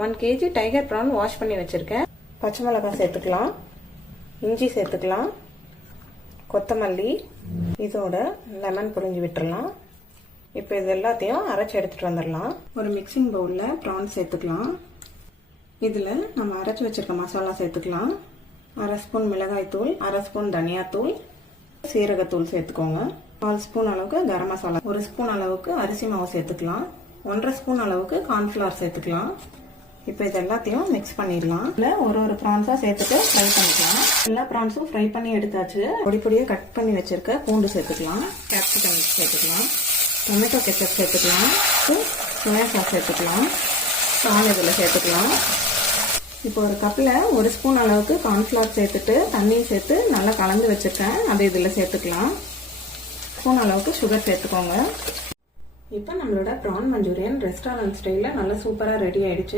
1 kg tiger PRAN wash பண்ணி வச்சுருக்கேன். பச்சை மிளகாய் சேர்த்துக்கலாம், இஞ்சி சேர்த்துக்கலாம், கொத்தமல்லி, இதோட லெமன் புரிஞ்சு விட்டுடலாம். இப்போ இது எல்லாத்தையும் அரைச்சி எடுத்துகிட்டு வந்துடலாம். ஒரு மிக்சிங் பவுலில் ப்ரான் சேர்த்துக்கலாம். இதில் நம்ம அரைச்சி வச்சுருக்க மசாலா சேர்த்துக்கலாம். 1/2 ஸ்பூன் மிளகாய்த்தூள், 1/2 ஸ்பூன் தனியாத்தூள், சீரகத்தூள் சேர்த்துக்கோங்க. 4 ஸ்பூன் அளவுக்கு கரம் மசாலா, 1 ஸ்பூன் அளவுக்கு அரிசி மாவு சேர்த்துக்கலாம், 1/2 ஸ்பூன் அளவுக்கு கார்ன்ஃப்ளவர் சேர்த்துக்கலாம். இப்போ இது எல்லாத்தையும் மிக்ஸ் பண்ணிடலாம். இதில் ஒரு ப்ரான்ஸாக சேர்த்துட்டு ஃப்ரை பண்ணிக்கலாம். எல்லா ப்ரான்ஸும் ஃப்ரை பண்ணி எடுத்தாச்சு. பொடியாக கட் பண்ணி வச்சுருக்க பூண்டு சேர்த்துக்கலாம், கேப்சிகம் சேர்த்துக்கலாம், டொமேட்டோ கெச்சப் சேர்த்துக்கலாம், சோயா சாஸ் சேர்த்துக்கலாம், பால் இதில் சேர்த்துக்கலாம். இப்போ ஒரு கப்பில் 1 ஸ்பூன் அளவுக்கு கார்ன்ஃப்ளவர் சேர்த்துட்டு தண்ணியும் சேர்த்து நல்லா கலந்து வச்சுருக்கேன். அதை இதில் சேர்த்துக்கலாம். ஸ்பூன் அளவுக்கு சுகர் சேர்த்துக்கோங்க. இப்போ நம்மளோட ப்ரான் மஞ்சூரியன் ரெஸ்டாரண்ட் ஸ்டைலில் நல்லா சூப்பராக ரெடி ஆயிடுச்சு.